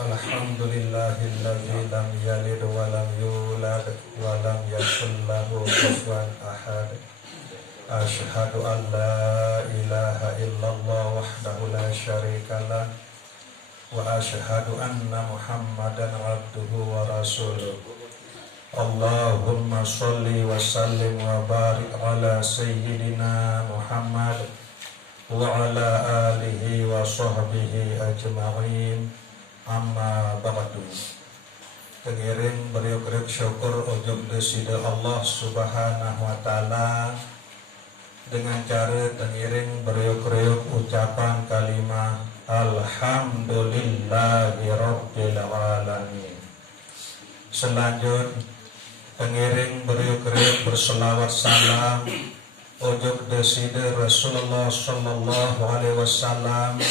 Alhamdulillahilladzi lam yalid wa lam yulad wa lam yakul lahu kufuwan ahad. Asyhadu an la ilaha illallah wahdahu la syarikalah wa asyhadu anna Muhammadan abduhu wa rasuluh. Allahumma sholli wa sallim wa barik ala sayyidina Muhammad wa ala alihi wa sahbihi ajma'in. Amma ba'du. Tengiring beriuk-riuk syukur ujub desida Allah subhanahu wa ta'ala dengan cara tengiring beriuk-riuk ucapan kalimah Alhamdulillahi Rabbil Alamin. Selanjut tengiring beriuk-riuk berselawat salam ujub desida Rasulullah sallallahu alaihi wasallam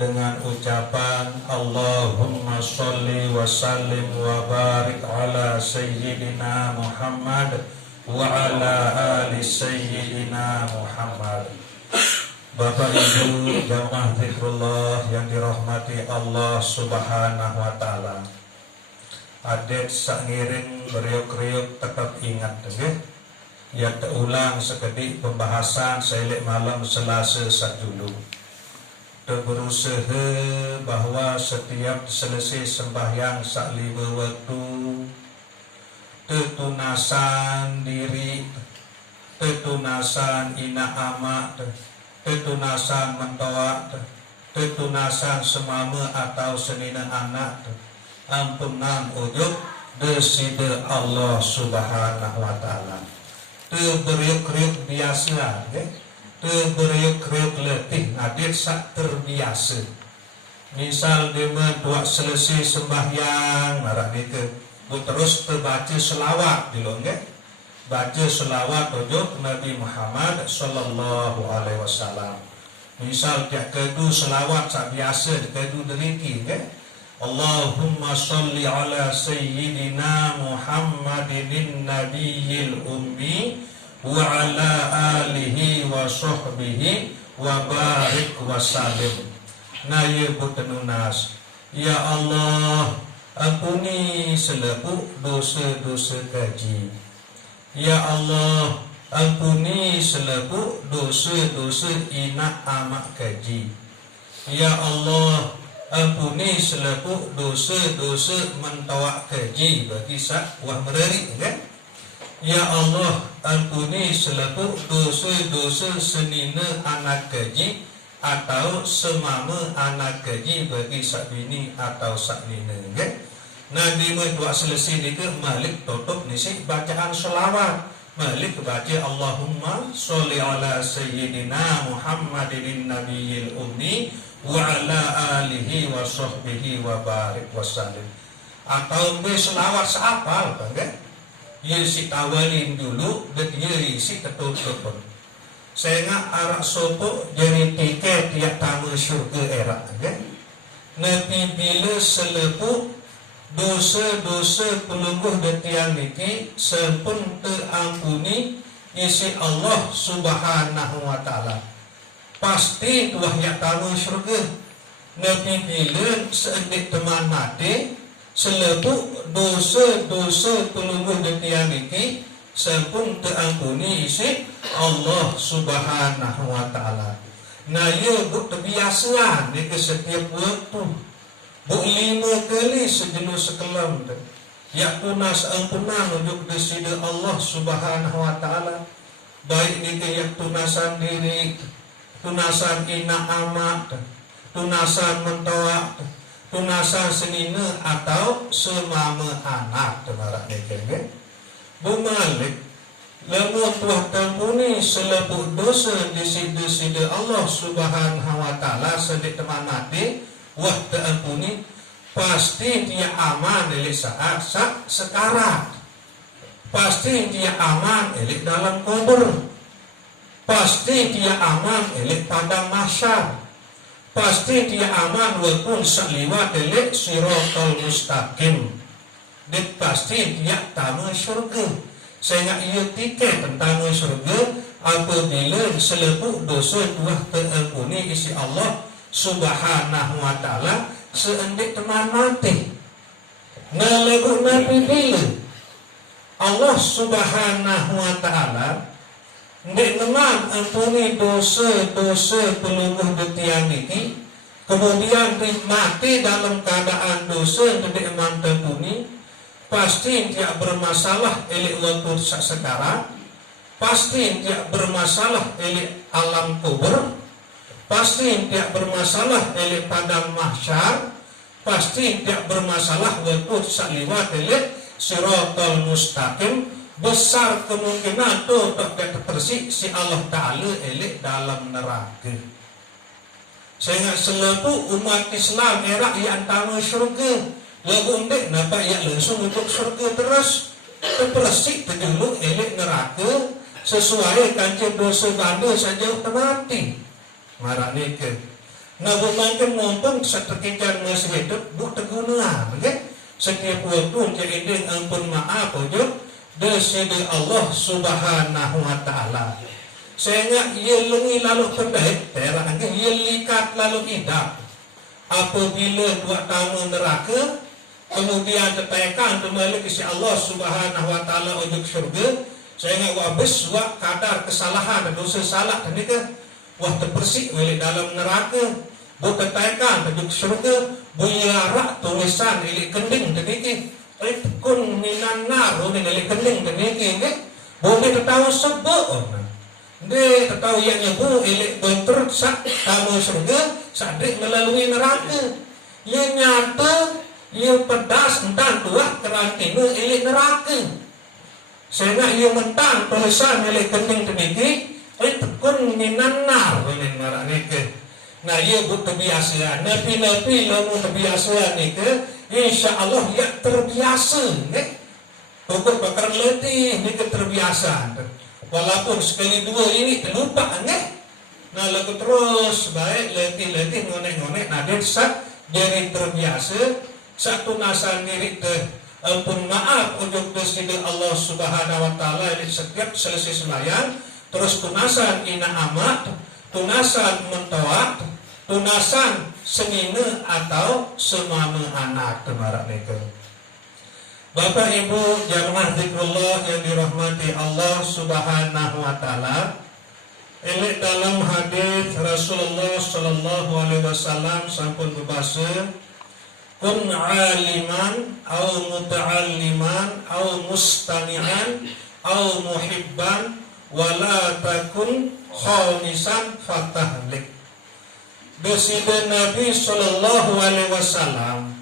dengan ucapan Allahumma sholli wa sallim wa barik ala sayyidina Muhammad wa ala ali sayyidina Muhammad. Bapak Ibu jamaah zikrullah yang dirahmati Allah subhanahu wa ta'ala, adik sangiring beriuk-riuk tetap ingat ya terulang sekedik pembahasan selek malam Selasa sakjulu. Berusaha bahwa setiap selesai sembahyang sak lima waktu tetunasan diri, tetunasan ina amat, tetunasan mentoak, tetunasan semama atau senina anak, ampunan ujub desida Allah subhanahu wa ta'ala. Terberiuk-riuk biasa terberiuk-riuk letih adit sak terbiasa. Misal dia buat selesai sembahyang marah dia terus terbaca selawat dulu baca selawat ujub Nabi Muhammad sallallahu alaihi wasallam. Misal tiap kedu selawat sak biasa kedu deriki Allahumma sholli ala sayyidina Muhammadin nabiyil ummi wa ala alihi wa sahbihi wa barik wa salim. Naya butenunas, ya Allah ampuni selepu dosa-dosa kaji. Ya Allah ampuni selepu dosa-dosa inak amak kaji. Ya Allah ampuni selepu dosa-dosa mentawak kaji bagi sak wah mereri Ya Allah ampuni selepu dosa-dosa senina anak kaji atau semama anak kaji bagi sak bini atau sak nina Nah di buat selesai ni ke malik tutup nisi bacaan selawat. Malik baca Allahumma sholli ala sayyidina Muhammadin nabiyil ummi wa ala alihi wa sahbihi wa barik wa salim. Atau selawat seapal ia si tawalin dulu dan ia isi ketutup. Saya ngak arak sopo jadi tiket tiap tamu syurga erak Nabi bila selepu dosa-dosa pelungguh dan tiang niki sempun terampuni isi Allah subhanahu wa ta'ala. Pasti tuah yang tamu syurga. Nabi bila seendik teman mati selepu dosa-dosa pelungguh dan tiang niki sempun terampuni isi Allah subhanahu wa ta'ala. Nah ia terbiasa di setiap waktu buk 5 kali sejenuh sekelam ya tunas ampunan untuk desida Allah subhanahu wa ta'ala. Baik ni yang tunasan diri, tunasan ina amat, tunasan mentawak, tunasan senina atau semama anak temarak ni Bumalik lemu tuah tampuni selepu dosa desida Allah subhanahu wa ta'ala sedik teman mati wah terampuni pasti dia aman elik saat sekarat, pasti dia aman elik dalam kubur, pasti dia aman elik padang mahsyar, pasti dia aman walaupun seliwat elik siratal mustaqim, dan pasti dia tamu syurga. Sehingga ia tiket tentang syurga apabila selepuk dosa tuah terampuni isi Allah subhanahu wa ta'ala seendik teman mati. Nah lagu Nabi bila Allah Subhanahu wa Ta'ala ndek teman ampuni dosa-dosa pelungguh detiang ini, kemudian mati dalam keadaan dosa ndek emam tempuni, pasti tidak bermasalah elik waktu sekarang, pasti tidak bermasalah elik alam kubur, pasti tidak bermasalah elik padang mahsyar, pasti tidak bermasalah waktu sakliwat elik siratal mustaqim. Besar kemungkinan tu tak terbersih si Allah Ta'ala elik dalam neraka. Sehingga selalu umat Islam era yang antara syurga lagu ndek nampak yang langsung untuk syurga terus terbersih terjuluk elik neraka sesuai kancing dosa banda saja mati. Marah ni ke nah bukan mumpung seterkican masih hidup buk terguna okay? Setiap waktu jadi ampun maaf ujung dari Allah Subhanahu wa Ta'ala. Sehingga ia lengi lalu terbaik terang ia likat lalu hidup. Apabila dua tamu neraka kemudian tertekan kembali ke si Allah Subhanahu wa Ta'ala ujung syurga, sehingga wabes wak kadar kesalahan dan dosa salah dan ini wah terbersih oleh dalam neraka bukan tekan ujung syurga buyarak tulisan ilik kending dan ini kun minan nar ni dari kening demikian ke boleh tahu sebab dia tahu yang nyebu elek bentur sak tamu surga sadik melalui neraka ia nyata ia pedas entan tuah karantina elek neraka sehingga ia mentang tulisan elek kening demikian kun minan nar ni neraka ke nah ia butuh biasa nabi-nabi lalu terbiasa ni ke insya Allah ya terbiasa pokok bakar letih ni terbiasa walaupun sekali dua ini terlupa nah lagu terus baik letih ngonek-ngonek nah dia jadi terbiasa satu nasan diri ampun maaf ujung desida Allah Subhanahu wa Ta'ala setiap selesai sembahyang terus tunasan ina amat tunasan mentawat tunasan senina atau semama anak temarak mereka. Bapak Ibu jamaah zikrullah yang dirahmati Allah Subhanahu wa Ta'ala, ini dalam hadis Rasulullah sallallahu alaihi wasallam sampun berbahasa kun aliman au muta'alliman au mustami'an au muhibban wala takun khamisan fatahlik. Besida Nabi sallallahu alaihi wasallam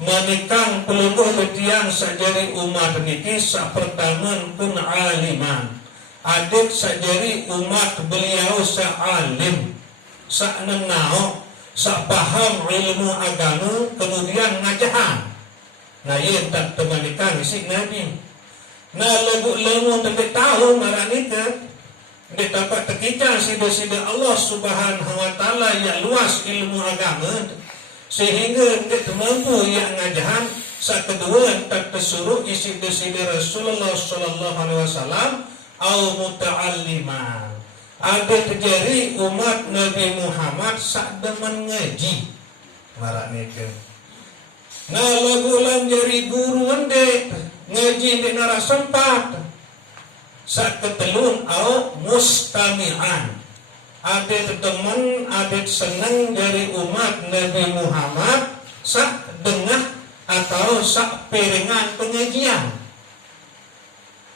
menikang pelungguh betiang sajari umat niki sak pertama kun aliman adik sajari umat beliau sak alim sak nenau sak paham ilmu agama kemudian ngajahan nah ia tak temanikan isi Nabi nah lagu-lagu tak tahu maranika dia dapat terkicau sida-sida Allah Subhanahu wa Ta'ala yang luas ilmu agama sehingga dia mampu yang ngajahan saat kedua tak tersuruh sida-sida Rasulullah sallallahu alaihi wasallam au muta'alliman ada terjadi umat Nabi Muhammad saat demen ngaji marak nika nah lagu-lagu jadi guru ende ngaji di nara sempat saat ketelun au mustami'an ada teman ada senang dari umat Nabi Muhammad saat dengar atau saat piringan pengajian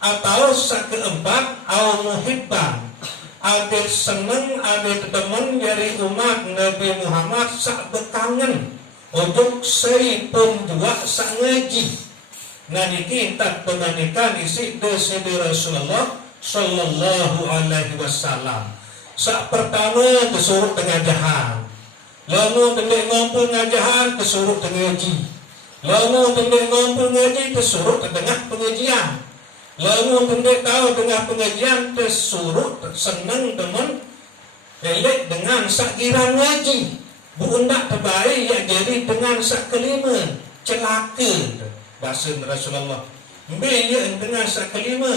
atau saat keempat au muhibban ada senang ada teman dari umat Nabi Muhammad saat berkangen untuk seipun juga saat ngaji. Nah ini tak perbandingkan isi desidi Rasulullah sallallahu alaihi wasallam. Saat pertama disuruh pengajahan, lalu tendek mampu ngajahan disuruh ngaji, lalu tendek mampu ngaji disuruh tengah pengajian, lalu tendek tahu tengah pengajian disuruh senang teman elek dengan sakiran ngaji. Buundak terbaik yang jadi dengan sak kelima celaka. Bahasa Rasulullah Bila dengan sak kelima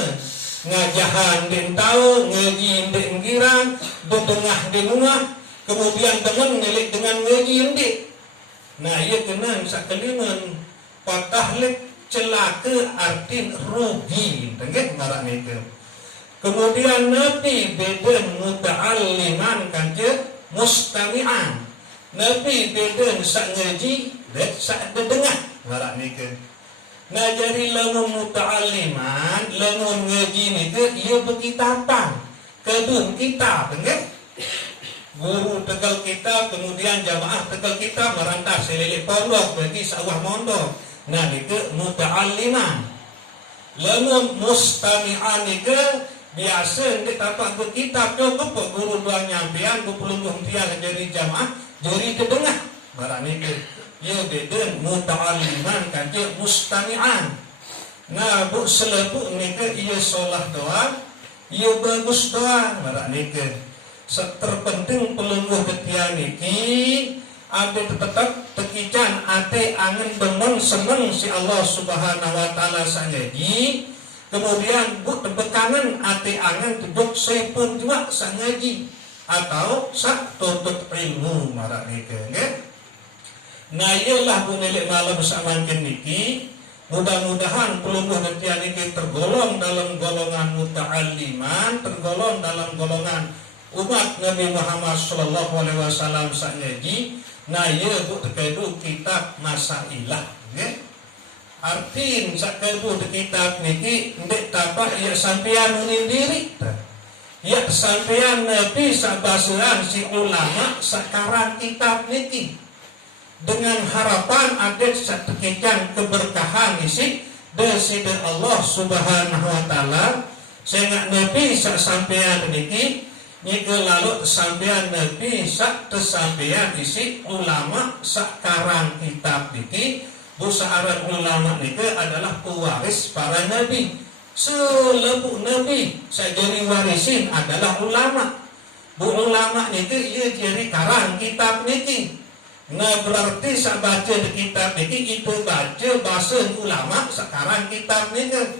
ngajahan din tahu ngaji din girang do tengah din rumah kemudian teman ngelik dengan ngaji din Nah ia kena sakaliman patahlik celaka artin rugi tengah ngarak itu. Kemudian Nabi beden muta'alliman kanja mustami'an. Nabi beden sak ngaji dan sak dengar ngarak itu. Nah jadi lamun muta'alliman, lamun ngaji itu ia berkitaban. Kedun kitab tengah. Guru tegal kitab, kemudian jamaah tegal kitab merantah selilik pondok bagi sawah mondok. Nah itu muta'alliman. Lamun mustami'an itu biasa di tapak berkitab cukup guru dua nyampian 20 tiang jadi jamaah jadi terdengar barang itu. Ya beden muta'alliman kata mustami'an. Nah bu selepuk ni ke ia solah doa, ia bagus doa barang itu. Terpenting pelungguh ketian niki ada tetap tekican ate angin demen seneng si Allah Subhanahu wa taala sangaji. Kemudian bu tebekanan ate angin tuduk sepun juga sangaji atau sak tutup ilmu marak niki nggih. Nah iyalah bu nelik malam samanken niki mudah-mudahan pelungguh ketian niki tergolong dalam golongan muta'alliman, tergolong dalam golongan umat Nabi Muhammad sallallahu alaihi wasallam sangaji. Nah ia bu terkaitu kitab Masailah nggih. Artin sakaitu kitab niki ndek tapak ya sampean sendiri. Ya sampean Nabi sabasuran si ulama sekarang kitab niki. Dengan harapan ada setekikan keberkahan isi dari Allah Subhanahu wa taala. Sehingga Nabi sak sampean niki Nika lalu sampean Nabi sak tersampean isi ulama sekarang kitab niki busaharan ulama niki adalah pewaris para nabi. Selebu nabi sajari warisin adalah ulama. Bu ulama niki ia jadi karang kitab niki. Nah berarti sak baca kitab niki itu baca bahasa ulama sekarang kitab niki.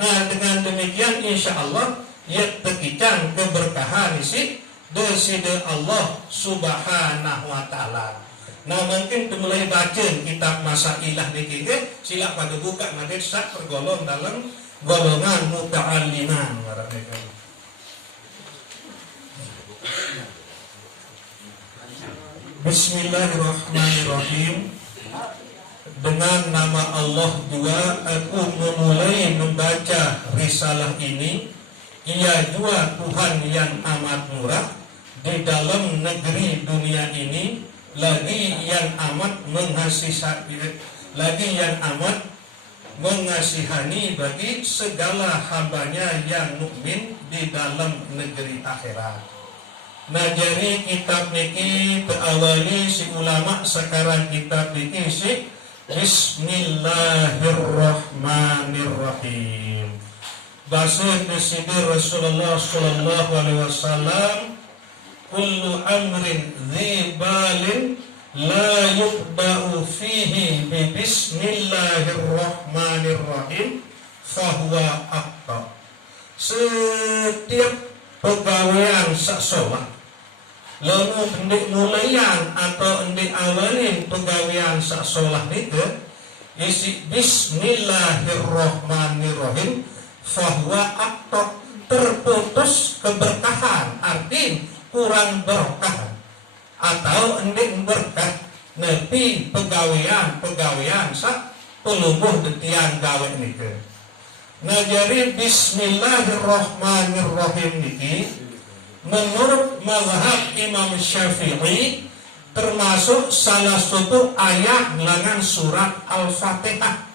Nah dengan demikian insya Allah ia tekican keberkahan isi dari Allah Subhanahu wa taala. Nah mungkin mulai baca kitab Masailah niki sila pada buka nanti sak tergolong dalam golongan muta'alliman. Bismillahirrahmanirrahim. Dengan nama Allah juga aku memulai membaca risalah ini. Ia juga Tuhan yang amat murah di dalam negeri dunia ini, lagi yang amat mengasihani bagi segala hambanya yang mukmin di dalam negeri akhirat. Nah jadi kitab niki terawali si ulama sekarang kitab niki si Bismillahirrahmanirrahim. Bahasa Presiden Rasulullah sallallahu alaihi wasallam, kullu amrin dzibalin la yubda'u fihi bi bismillahirrahmanirrahim fahuwa aqta. Setiap pegawaian saksolah lalu hendak mulayan atau hendak awalin pegawaian saksolah itu isi bismillahirrahmanirrahim fahuwa aktok terputus keberkahan, arti kurang berkah atau ending berkah nepi pegawaian sak pelumbuh detian gawe niki. Nah jadi bismillahirrahmanirrahim niki menurut mazhab Imam Syafi'i termasuk salah satu ayat langan surat Al-Fatihah.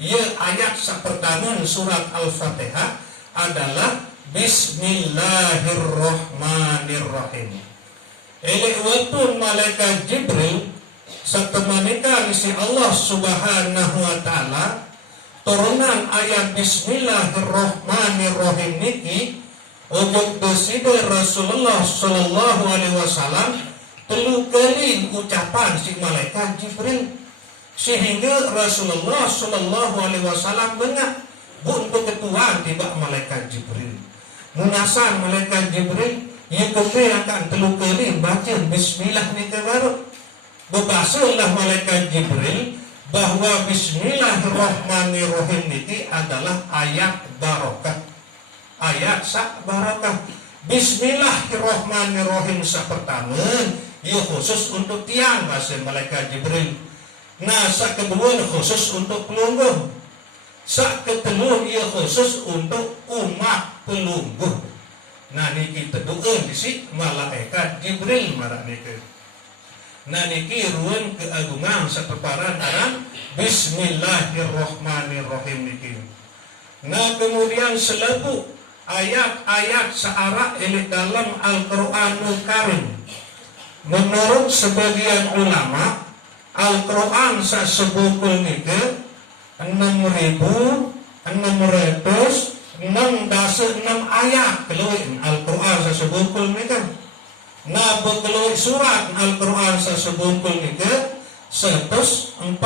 Ya ayat pertama surat Al-Fatihah adalah Bismillahirrahmanirrahim. Elek waktu malaikat Jibril setemanikan si Allah Subhanahu wa taala turunan ayat Bismillahirrahmanirrahim niki untuk deside Rasulullah sallallahu alaihi wasallam telu kali ucapan si malaikat Jibril. Sehingga Rasulullah sallallahu alaihi wasallam bengak bun ketuaan tiba malaikat Jibril. Munasan malaikat Jibril yang akan telu kali baca bismillah ni baru. Bebasalah malaikat Jibril bahwa Bismillahirrahmanirrahim ini adalah ayat barokah, ayat sak barokah. Bismillahirrahmanirrahim sak pertama ia khusus untuk tiang bahasa malaikat Jibril. Nah sak kedua khusus untuk pelungguh, sak ketelu ia khusus untuk umat pelungguh. Nah niki tedueun disi malaikat Jibril marah niki. Nah niki ruang keagungan saperparan aran Bismillahirrahmanirrahim niki. Nah kemudian selaku ayat-ayat searah ini dalam Al-Quranul Karim. Menurut sebagian ulama, Al-Quran sasebukul niki 6.666 ayat keluin Al-Quran sasebukul niki. Nah bekeluin surat Al-Quran sasebukul niki 104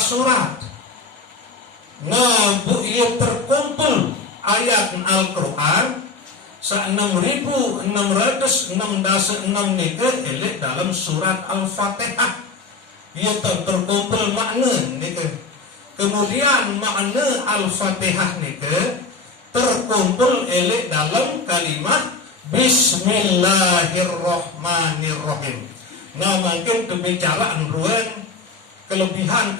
surat. Nah bu ia terkumpul ayat Al-Quran sa 6.666 nike elek dalam surat Al-Fatihah. Ia terkumpul makna nike. Kemudian makna Al-Fatihah nike terkumpul elek dalam kalimat Bismillahirrahmanirrahim. Nah makin kebicaraan ruang kelebihan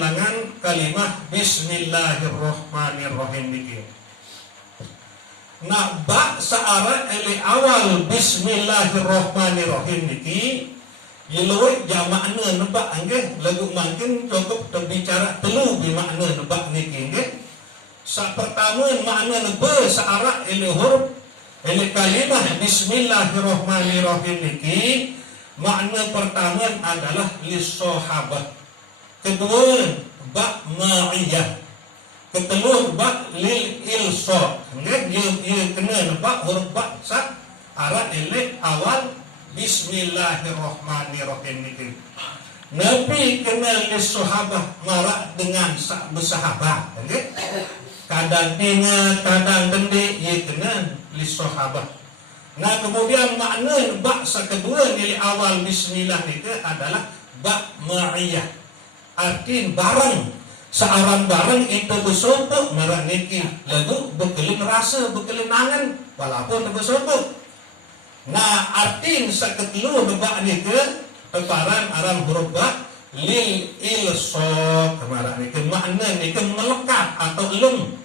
langan kalimat Bismillahirrahmanirrahim niki. Nah bak searah ele awal Bismillahirrahmanirrahim niki yeloi jamakna nebak angge lagu makin cukup terbicara telu bi makna nebak niki nggih. Sa pertama makna nebak searah ele huruf ele kalimat Bismillahirrahmanirrahim niki makna pertama adalah lisahabah, kedua bak ma'iyah, ketiga bak lil ilsa. Ia kena bak huruf bak sak arah elek awal Bismillahirrahmanirrahim niki. Nabi kena lisahabah marak dengan sak bersahabat, kadang ingat kadang dende ia kena lisahabah. Nah kemudian makna bak kedua nilai awal bismillah itu adalah bak ma'iyah, arti bareng, searang bareng itu bersopok merah niki lagu bekelin rasa bekelin angan walaupun bersopok. Nah arti saketlu bak niki teparan aram huruf bak lil ilsaq marah niki makna niki melekat atau lem.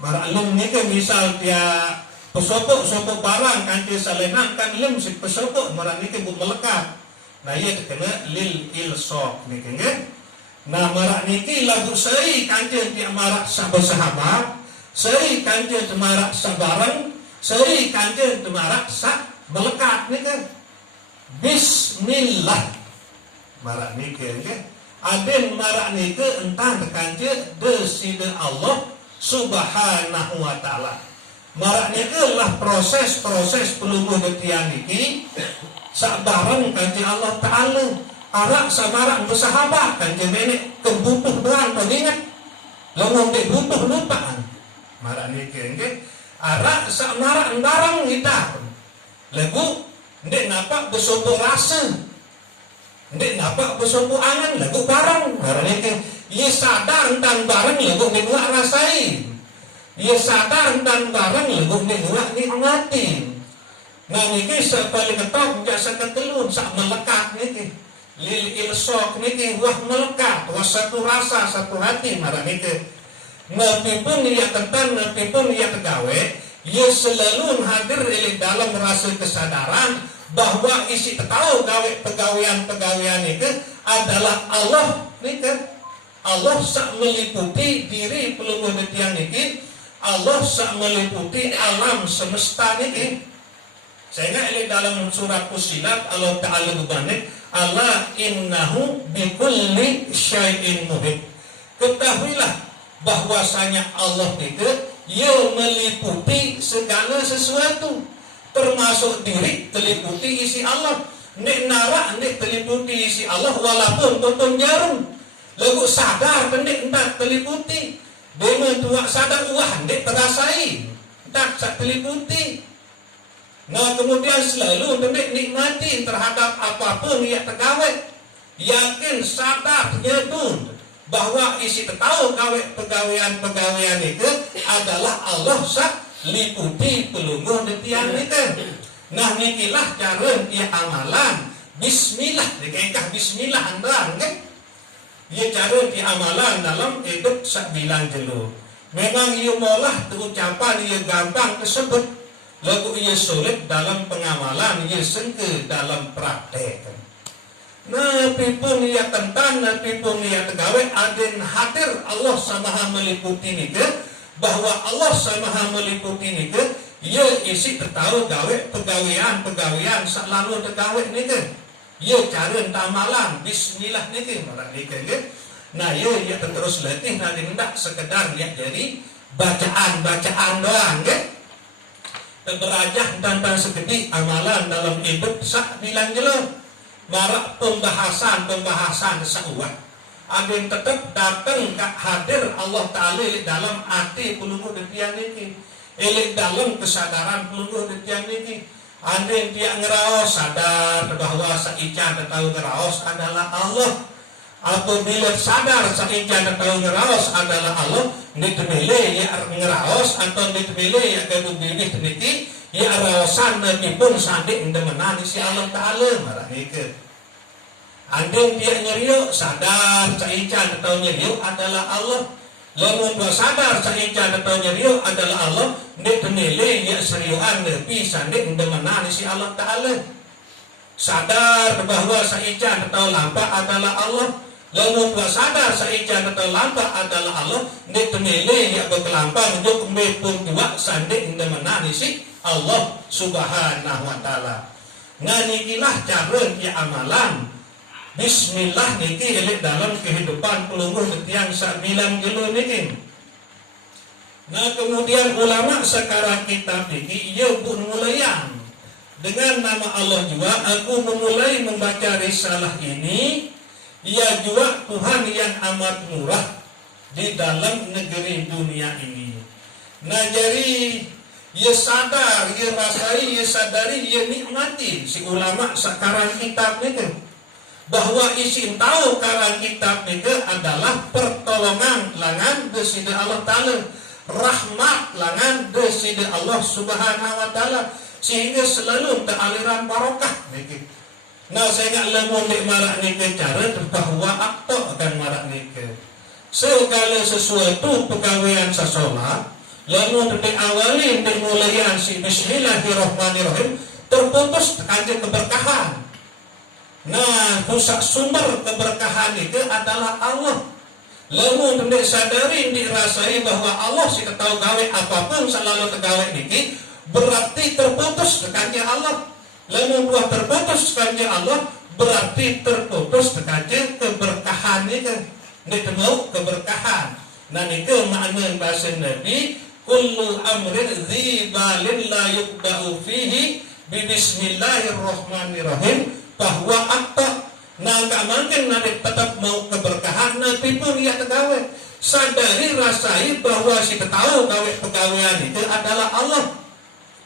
Marah lem niki misal dia pesopok barang kanti salenan kan lem si pesopok marah niki bu melekat. Nah ia kena lil ilsaq niki nggih. Nah marah niki lagu sei kanti dia marah sahabat, sei kanti marah sabarang, sei kanti marah sa melekat niki. Bismillah marah niki nggih. Aden marah niki entah kanti deside Allah Subhanahu wa taala. Maraknya itulah proses peluluh betian niki sabarang kanji Allah Ta'ala arak sabarang bersahabat kanji nenek kebutuh doang pengingat lomong dek butuh lupaan marak niki nggih arak sabarang barang kita lagu ndek napak bersombo rasa ndek napak bersombo angan lagu barang marak niki ia sadar dan barang lagu ngewak rasain. Ia sadar dan barang lagu ngewak nikmati. Nah niki paling ketop jasa ketelun sak melekat niki. Lil ilsaq niki wah melekat, wah satu rasa, satu hati marah niki. Nabi pun ia kentan, nabi pun ia kegawe, ia selalu hadir dalam rasa kesadaran bahwa isi tahu gawe pegawaian itu adalah Allah niki. Allah sak meliputi diri pelungguh tiang niki. Allah sak meliputi alam semesta niki. Sehingga ini dalam surat Fussilat Allah Ta'ala berbanding Allah innahu bikulli syai'in muhit. Ketahuilah bahwasanya Allah itu ia meliputi segala sesuatu, termasuk diri terliputi isi Allah. Nek narak nek terliputi isi Allah walaupun tonton jarum. Lagu sadar pendek entak terliputi. Dengan tuak sadar wah ndek terasai tak sak terliputi. Nah kemudian selalu nikmati terhadap apapun yang tergawe, yakin sadar nyedun bahwa isi tahu pegawaian itu adalah Allah sak liputi pelungguh detian itu. Nah nikilah cara dia amalan bismillah, dikengkah bismillah andang kan? Ia cara dia amalan dalam hidup sak bilang jelu. Memang ia molah ucapan ia gampang tersebut. Lalu ia sulit dalam pengamalan, ia sengke dalam praktek. Nabi pun ia tentang, nabi pun ia tegawe, adin hadir Allah samaha meliputi nika, bahwa Allah samaha meliputi nika, ia isi tertahu gawe pegawaian selalu tegawe nika. Ia cara tamalan, bismillah nika, marah nika. Nah ia terus letih, nanti hendak sekedar lihat dari bacaan doang, kan? Berajah tanpa sekedip amalan dalam hidup sak bilang jelo marak pembahasan seuat adin tetap datang ke hadir Allah Ta'ala dalam hati pelungguh detian ini dalam kesadaran pelungguh detian ini adin dia ngeraos sadar bahwa saican tahu ngeraos adalah Allah. Apabila sadar saican tahu ngeraos adalah Allah, ditebele ya ngeraos atau ditebele ya kedubini teniki ya raosan nabi pun sandik ndemenan si Allah Ta'ala marah ike. Anding dia nyerio sadar saican tahu nyerio adalah Allah. Lamun dua sadar saican tahu nyerio adalah Allah, ditebele ya seriuan nabi sandik ndemenan si Allah Ta'ala. Sadar bahwa saican tahu lampa adalah Allah. Lalu buat sadar saican atau lampa adalah Allah, dia temele ya berkelampa menjuk pun dua sandik menani si Allah Subhanahu wa Ta'ala. Nganikilah cara ya amalan bismillah niki elit dalam kehidupan pelungguh yang sabilang jelo niki. Nah kemudian ulama sekarang kita niki ia pun mulayan dengan nama Allah juga aku memulai membaca risalah ini. Ia juga Tuhan yang amat murah di dalam negeri dunia ini. Nah jadi ia sadar, ia rasai, ia sadari, ia nikmati si ulama sekarang kitab ini bahwa isi tahu karang kitab ini adalah pertolongan langan desida Allah Ta'ala, rahmat langan desida Allah Subhanahu wa Ta'ala, sehingga selalu teraliran barokah gitu. Nah saya nggak lemon di marak nike cara bahwa akto akan marak nike segala sesuatu pegawaian sasolat lalu diawali dimulayan si bismillahirrahmanirrahim terputus aja keberkahan. Nah pusat sumber keberkahan itu adalah Allah. Lalu sadari dirasai bahwa Allah sih tahu gawe apapun selalu tergawe niki berarti terputus tekannya Allah. Lalu buah terputus kanji Allah berarti terputus kanji keberkahan itu. Ini mau keberkahan. Nah ini makna bahasa Nabi kullu amrin dzibalin la yuqba'u fihi bi bismillahirrahmanirrahim bahwa apa nah gak mungkin nanti tetap mau keberkahan nanti pun ia tegawe sadari rasai bahwa si tahu gawe pegawaian itu adalah Allah.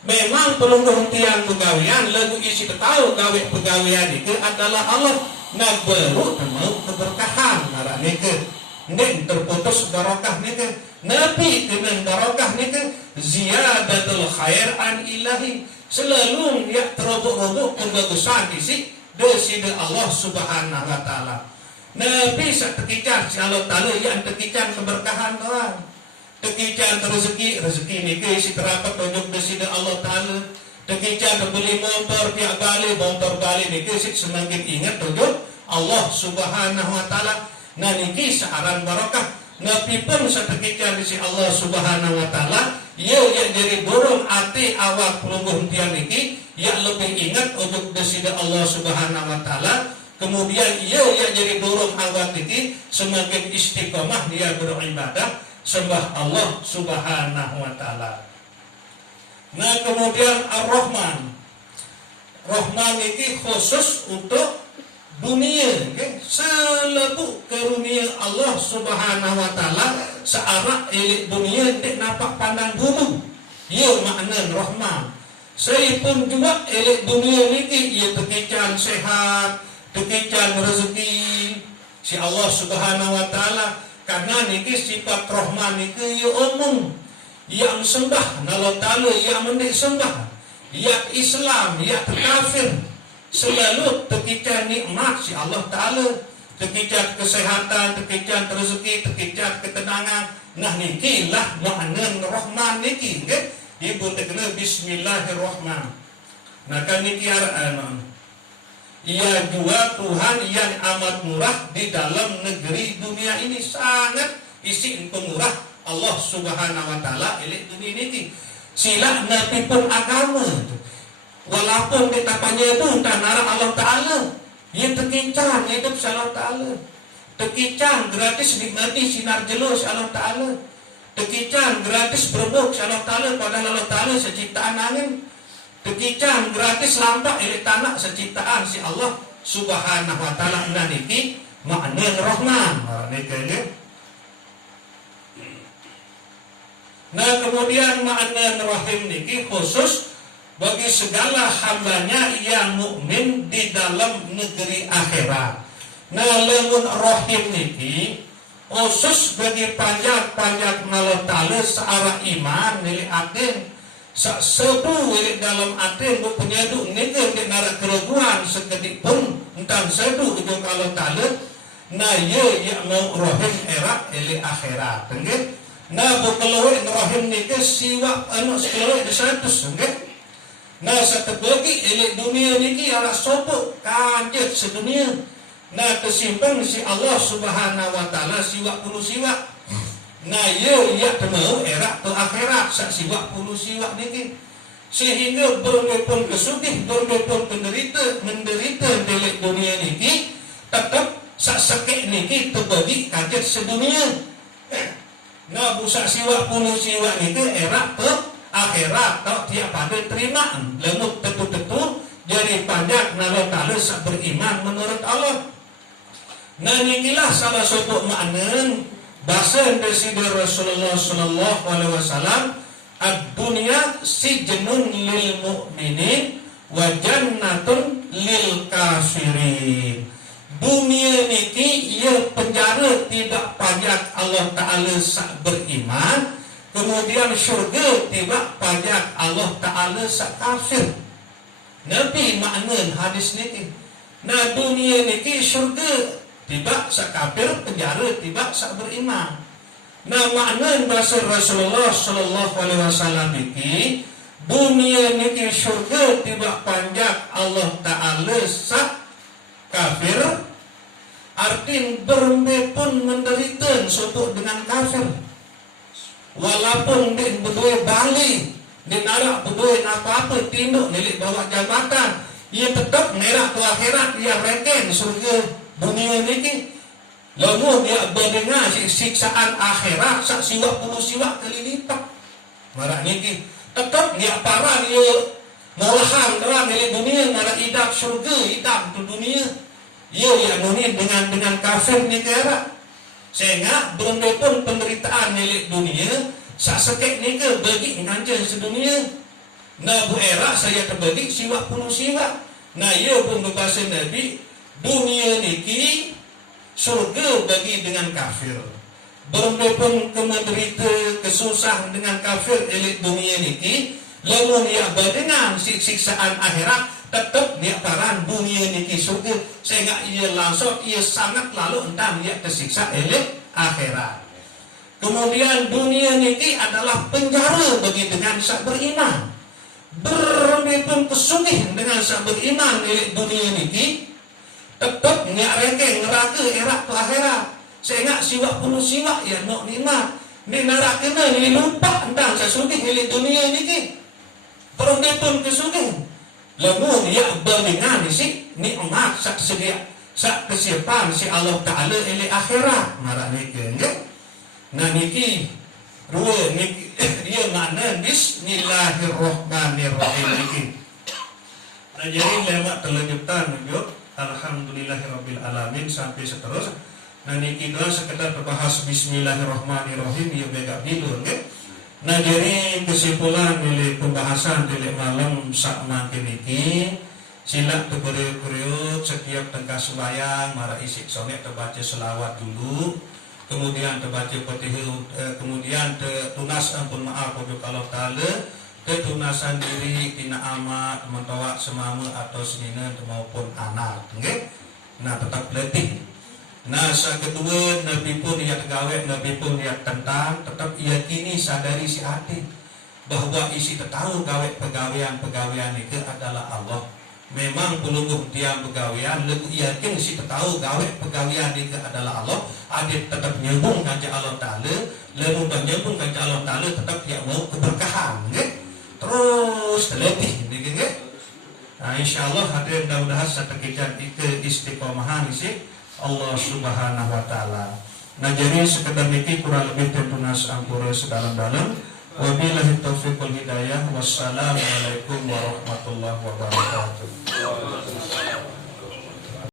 Memang pelungguh tiang pegawaian lagu isi tahu gawe pegawaian itu adalah Allah. Nah baru mau keberkahan marah nike nek terputus barokah nike nabi dengan barokah nike ziyadatul khair an ilahi selalu ya terobok-robok kebagusan isi deside Allah Subhanahu wa Ta'ala. Nabi satekican si Allah Ta'ala yang tekican keberkahan doang. Tekican rezeki niki si terapat tunjuk deside Allah Ta'ala. Tekican beli motor tiap bali niki si semakin ingat tunjuk Allah Subhanahu wa Ta'ala. Nah niki searan barakah. Nabi pun satekican si Allah Subhanahu wa Ta'ala. Ia yang jadi dorong hati awak pelungguh tiang niki yang lebih ingat untuk deside Allah Subhanahu wa Ta'ala. Kemudian ia yang jadi dorong awak niki semakin istiqomah dia beribadah sembah Allah Subhanahu wa Ta'ala. Nah kemudian Ar-Rahman. Rahman ini khusus untuk dunia, okay? Selebu karunia Allah Subhanahu wa Ta'ala searah elik dunia tidak nampak pandang bulu. Ia makna Rahman. Saya pun juga elek dunia niki ia tekican sehat, tekican rezeki si Allah Subhanahu wa taala. Karena niki sifat Rahman niki ia umum. Yang sembah Allah taala yang mendik sembah. Yang Islam, yang kafir selalu tekican nikmat si Allah taala. Tekican kesehatan, tekican rezeki, tekican ketenangan. Nah niki lah makna Rahman niki, nggih. Ibu tekna Bismillahirrahmanirrahim. Nah kan niki ia juga Tuhan yang amat murah di dalam negeri dunia ini, sangat isi pemurah Allah Subhanahu wa taala elek dunia ini. Sila nabi pun agama walaupun betapanya itu tanara Allah taala. Ia tekican hidup Allah taala. Tekican gratis nikmati sinar jelas Allah taala. Tekican gratis berbuk Allah taala padahal Allah taala seciptaan angin. Tekican gratis lampak dari tanah seciptaan si Allah Subhanahu wa taala. Nah niki makna Rahman. Nah kemudian makna Rahim niki khusus bagi segala hambanya yang mukmin di dalam negeri akhirat. Nah lamun Rahim niki khusus bagi pajak-pajak Allah taala searah iman nilai atin sedu dalam atin bu penyadu nege di narak keraguan sekedik pun entah sedu itu Allah taala. Nah ya mau Rahim era eli akhirat nggih. Nah bu keluar Rahim niki siwa anu keluar di 100 nggih. Nah satebagi eli dunia niki ara sopo kajet sedunia. Nah kesimpan si Allah Subhanahu wa taala siwa puluh siwa. Nah ia tenau era ke akhirat sak siwa puluh siwa niki. Sehingga bermepun kesugih, bermepun menderita delek dunia niki tetap sak sekek niki terbagi kajet sedunia. Nah busak siwa puluh siwa niki era ke akhirat tak tiap pada terima lemut tentu-tentu jadi pajak Allah taala sak beriman menurut Allah. Nah inilah salah satu makna bahasa dari Rasulullah sallallahu alaihi wasallam, ad-dunya sijnun lil mu'minin wa jannatun lil kafirin. Dunia niki ia penjara tidak pajak Allah taala sak beriman, kemudian syurga tidak pajak Allah taala sak kafir. Nabi makna hadis niki. Nah dunia niki syurga tiba sak kafir, penjara tiba sak beriman. Nah makna bahasa Rasulullah sallallahu alaihi wasallam niki dunia niki syurga tiba panjak Allah taala sak kafir, artin berme pun menderita suatu dengan kafir. Walaupun dia berdua balik, dia narak berdua apa-apa tinduk milik bawa jabatan, ia tetap nerak ke akhirat, ia reken surga dunia niki. Lalu dia berdengar siksaan akhirat sak siwa puluh siwa kali lipat. Marak niki tetap dia parah dia molahan orang milik dunia marak idap surga, idap tu dunia. Ia yang dunia dengan kafir ni kira. Sehingga belum pun penderitaan milik dunia sak sekek ni ke bagi ngancen sedunia. Nah bu era saya terbagi siwa puluh siwa. Nah ia pun berbahasa Nabi dunia niki surga bagi dengan kafir. Bermepun kemenderita kesusah dengan kafir elit dunia niki. Lalu dia berdengar siksaan akhirat tetap dia paran dunia niki surga. Sehingga ia langsung ia sangat lalu entah dia tersiksa elit akhirat. Kemudian dunia niki adalah penjara bagi dengan sak beriman. Bermepun kesugih dengan sak beriman elit dunia niki tetap nyak rengkeng neraka era tu akhirat. Sehingga siwa puluh siwa ya nak nikmat. Ni neraka kena ni lupa entang sesugih milik dunia niki. Perlu pun kesugih. Lamun ya berdengar si nikmat sak sedia sak kesiapan si Allah taala ele akhirat marak niki nggih. Nah niki dua niki dia makna bismillahirrahmanirrahim niki. Nah jadi lewat terlanjutan yuk. Alhamdulillahirabbil alamin sampai seterusnya. Nah niki doa sekedar berbahas bismillahirrahmanirrahim ya bega dulu nggih. Nah jadi kesimpulan dari pembahasan dari malam sak makin iki sila terberiuk-beriuk setiap tengkah sembahyang mara isik sonek terbaca selawat dulu, kemudian terbaca fatihah, kemudian tunas ampun maaf untuk Allah Ta'ala, ketunasan diri tina amat mentawak semama atau senina maupun anak, okay? Nah tetap letih. Nah saat kedua Nabi pun ia gawe, Nabi pun ia tentang, tetap yakini sadari si hati bahwa isi tahu gawe pegawaian itu adalah Allah. Memang pelungguh dia pegawaian, lebih yakin si tahu gawe pegawaian itu adalah Allah. Adik tetap nyambung kanca Allah Ta'ala, lebih nyambung kanca Allah Ta'ala tetap dia mau keberkahan, okay? Terus terletih, okay? Nah insyaallah hadirin mudah-mudahan setekijan ke istiqomahan isi Allah Subhanahu wa Ta'ala. Nah jadi sekedar niki kurang lebih tentunas ampura sedalam-dalam. Wabillahi taufiq wal hidayah. Wassalamualaikum warahmatullahi wabarakatuh.